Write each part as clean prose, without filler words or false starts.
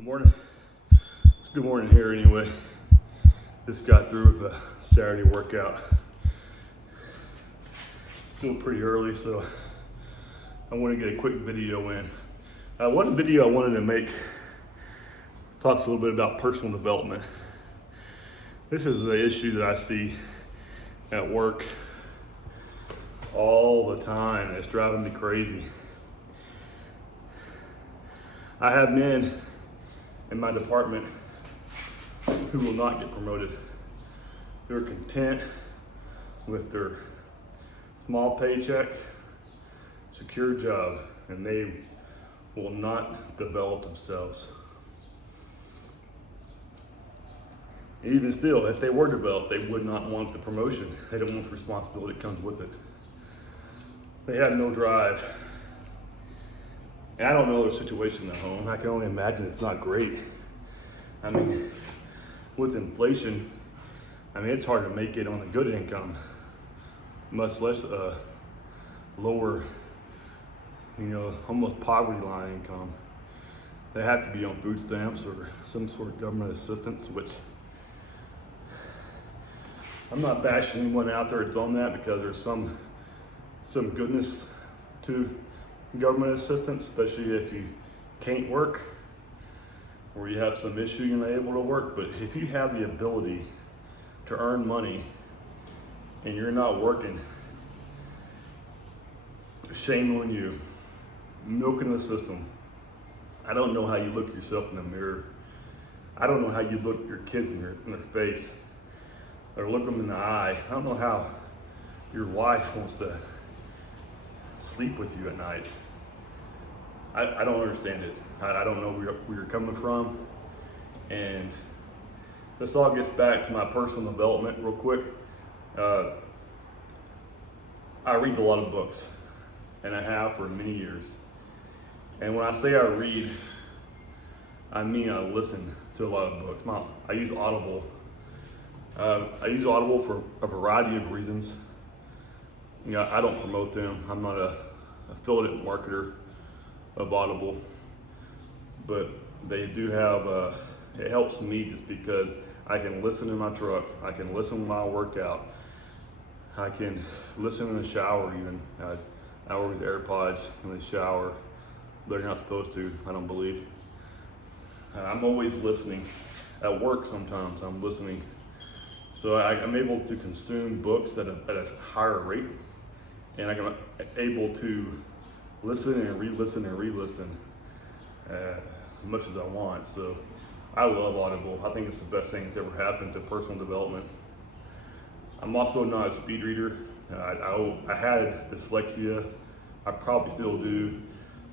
Good morning. It's good morning here anyway. Just got through with a Saturday workout. Still pretty early, so I want to get a quick video in. One video I wanted to make talks a little bit about personal development. This is the issue that I see at work all the time. It's driving me crazy. I have men in my department who will not get promoted. They're content with their small paycheck, secure job, and they will not develop themselves. Even still, if they were developed, they would not want the promotion. They don't want the responsibility that comes with it. They have no drive. And I don't know their situation at home. I can only imagine it's not great. I mean, with inflation, it's hard to make it on a good income, much less a lower, almost poverty line income. They have to be on food stamps or some sort of government assistance, which I'm not bashing anyone out there that's on that, because there's some goodness to government assistance, especially if you can't work or you have some issue you're not able to work. But if you have the ability to earn money and you're not working, shame on you. Milking the system. I don't know how you look yourself in the mirror. I don't know how you look your kids in their face or look them in the eye. I don't know how your wife wants to sleep with you at night. I don't understand it. I don't know where you're coming from. And this all gets back to my personal development real quick. I read a lot of books, and I have for many years. And when I say I read, I mean I listen to a lot of books. I use Audible. I use Audible for a variety of reasons. I don't promote them. I'm not a affiliate marketer of Audible, but they do have, it helps me just because I can listen in my truck. I can listen while I work out. I can listen in the shower even. I wear these AirPods in the shower. They're not supposed to, I don't believe. I'm always listening. At work sometimes I'm listening. So I'm able to consume books at a higher rate, and I'm able to listen and re-listen as much as I want. So I love Audible. I think it's the best thing that's ever happened to personal development. I'm also not a speed reader. I had dyslexia. I probably still do.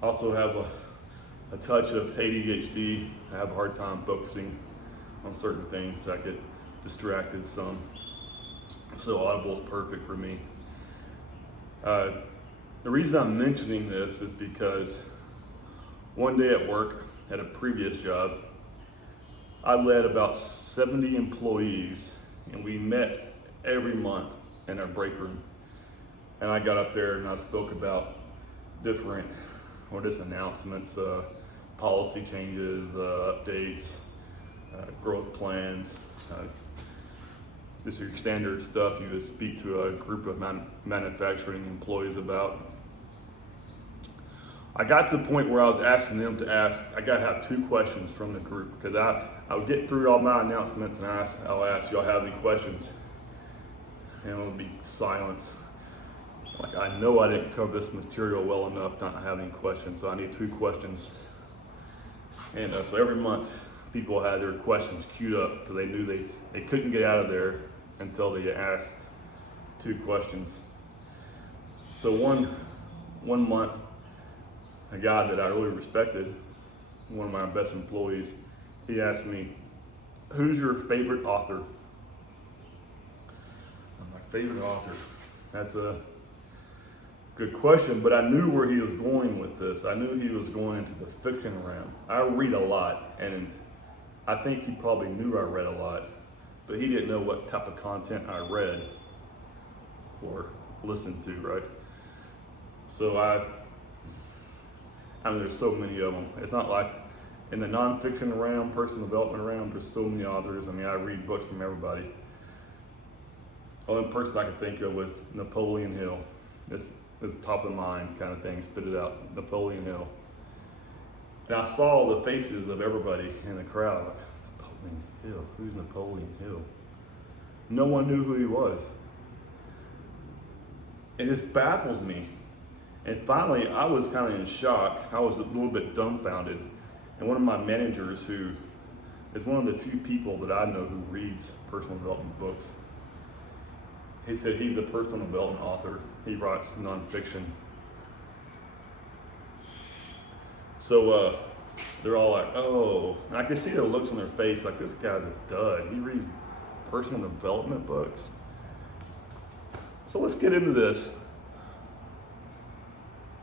I also have a touch of ADHD. I have a hard time focusing on certain things. I get distracted some. So Audible is perfect for me. The reason I'm mentioning this is because one day at work, at a previous job, I led about 70 employees, and we met every month in our break room. And I got up there and I spoke about different, announcements, policy changes, updates, growth plans, just your standard stuff you would speak to a group of manufacturing employees about. I got to the point where I was asking them I gotta have 2 questions from the group, because I'll get through all my announcements and I'll ask, y'all have any questions? And it'll be silence. Like, I know I didn't cover this material well enough not to have any questions, so I need 2 questions. And so every month, people had their questions queued up because they knew they couldn't get out of there until they asked 2 questions. So one month, a guy that I really respected, one of my best employees, he asked me, "Who's your favorite author?" My favorite author. That's a good question, but I knew where he was going with this. I knew he was going into the fiction realm. I read a lot, and I think he probably knew I read a lot, but he didn't know what type of content I read or listened to, right? So there's so many of them. It's not like In the nonfiction realm, personal development realm, there's so many authors. I mean, I read books from everybody. The only person I could think of was Napoleon Hill. It's top of mind kind of thing, spit it out, Napoleon Hill. And I saw the faces of everybody in the crowd, like, Napoleon Hill, who's Napoleon Hill? No one knew who he was. And this baffles me. And finally, I was kind of in shock. I was a little bit dumbfounded. And one of my managers, who is one of the few people that I know who reads personal development books, he said he's a personal development author. He writes nonfiction. So they're all like, oh, and I can see the looks on their face like, this guy's a dud. He reads personal development books. So let's get into this.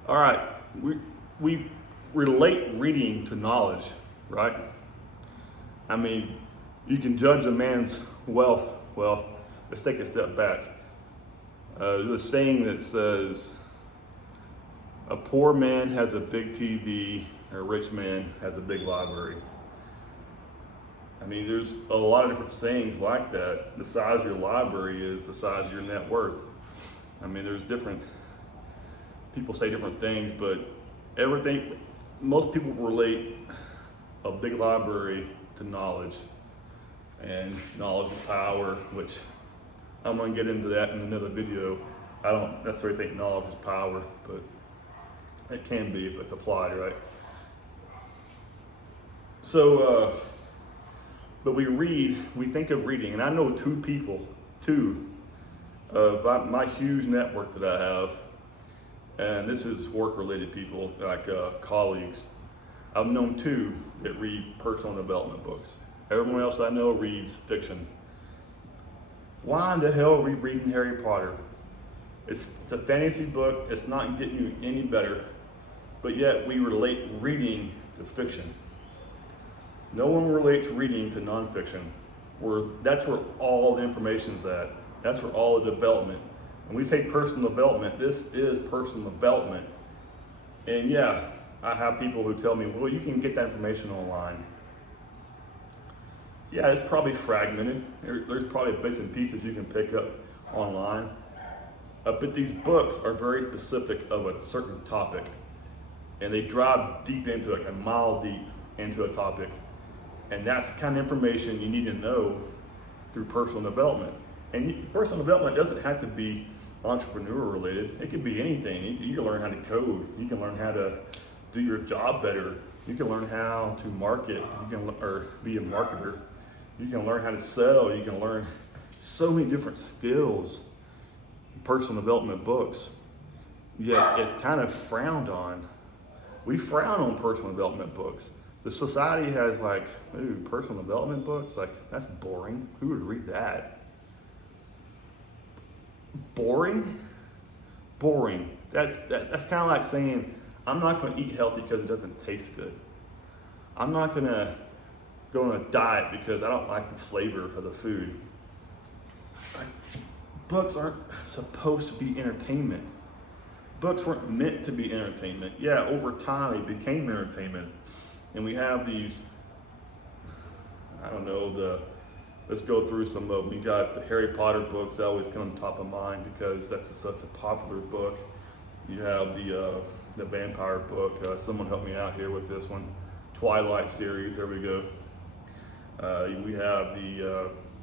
All right, we relate reading to knowledge, right? I mean, you can judge a man's wealth. Well, let's take a step back. There's a saying that says, a poor man has a big TV, a rich man has a big library. I mean, there's a lot of different sayings like that. The size of your library is the size of your net worth. I mean, there's different, people say different things, but most people relate a big library to knowledge, and knowledge is power, which I'm gonna get into that in another video. I don't necessarily think knowledge is power, but it can be if it's applied, right? So, but we think of reading, and I know two of my huge network that I have, and this is work-related people, like colleagues. I've known two that read personal development books. Everyone else I know reads fiction. Why in the hell are we reading Harry Potter? It's a fantasy book, it's not getting you any better, but yet we relate reading to fiction. No one relates reading to nonfiction. That's where all the information's at. That's where all the development. When we say personal development, this is personal development. And yeah, I have people who tell me, well, you can get that information online. Yeah, it's probably fragmented. There's probably bits and pieces you can pick up online. But these books are very specific of a certain topic. And they drive deep into it, like a mile deep into a topic. And that's the kind of information you need to know through personal development. And personal development doesn't have to be entrepreneur related. It could be anything. You can learn how to code. You can learn how to do your job better. You can learn how to market. Or be a marketer. You can learn how to sell. You can learn so many different skills in personal development books. Yet it's kind of frowned on. We frown on personal development books. The society has like, ooh, personal development books? Like, that's boring. Who would read that? Boring? Boring. That's kind of like saying, I'm not going to eat healthy because it doesn't taste good. I'm not going to go on a diet because I don't like the flavor of the food. Like, books aren't supposed to be entertainment. Books weren't meant to be entertainment. Yeah, over time it became entertainment. And we have these, I don't know, let's go through some of them. We got the Harry Potter books that always come top of mind because that's such a popular book. You have the vampire book. Someone help me out here with this one. Twilight series, there we go. We have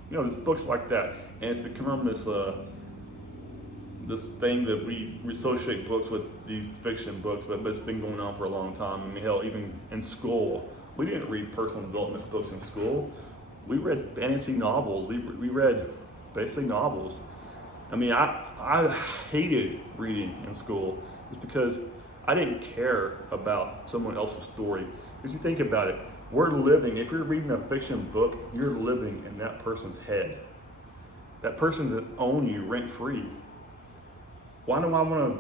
there's books like that. And it's become this thing that we associate books with these fiction books, but it's been going on for a long time. I mean, hell, even in school, we didn't read personal development books in school. We read fantasy novels. We read basically novels. I mean, I hated reading in school just because I didn't care about someone else's story. Because you think about it, we're living, if you're reading a fiction book, you're living in that person's head. That person that owns you rent free. Why do I want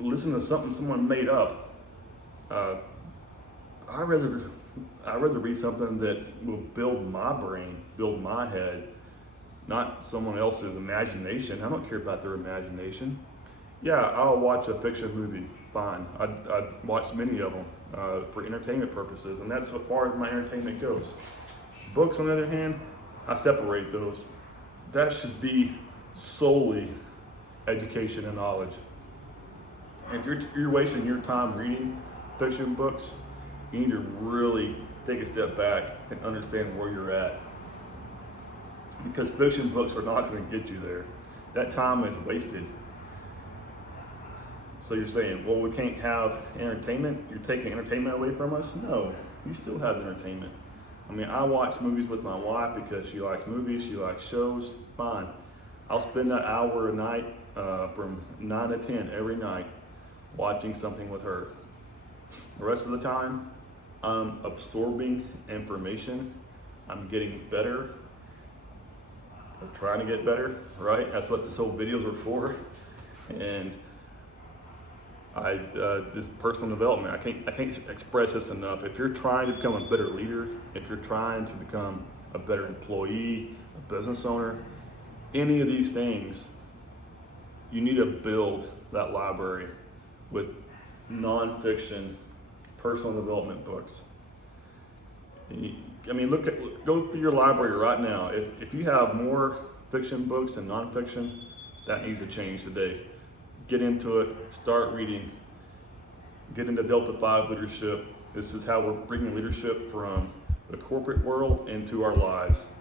to listen to something someone made up? I'd rather read something that will build my brain, build my head, not someone else's imagination. I don't care about their imagination. Yeah, I'll watch a fiction movie, fine. I'd watch many of them for entertainment purposes, and that's as far as my entertainment goes. Books, on the other hand, I separate those. That should be solely education and knowledge. And if you're wasting your time reading fiction books, you need to really take a step back and understand where you're at. Because fiction books are not going to get you there. That time is wasted. So you're saying, well, we can't have entertainment? You're taking entertainment away from us? No, you still have entertainment. I mean, I watch movies with my wife because she likes movies, she likes shows, fine. I'll spend that hour a night from 9 to 10 every night watching something with her. The rest of the time, I'm absorbing information. I'm getting better. I'm trying to get better, right? That's what this whole videos are for. And just personal development. I can't express this enough. If you're trying to become a better leader, if you're trying to become a better employee, a business owner, any of these things, you need to build that library with nonfiction, personal development books. I mean, go through your library right now. If you have more fiction books than nonfiction, that needs to change today. Get into it, start reading, get into Delta 5 leadership. This is how we're bringing leadership from the corporate world into our lives,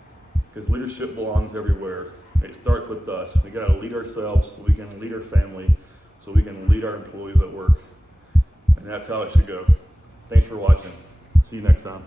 because leadership belongs everywhere. It starts with us. We gotta lead ourselves so we can lead our family, so we can lead our employees at work. And that's how it should go. Thanks for watching. See you next time.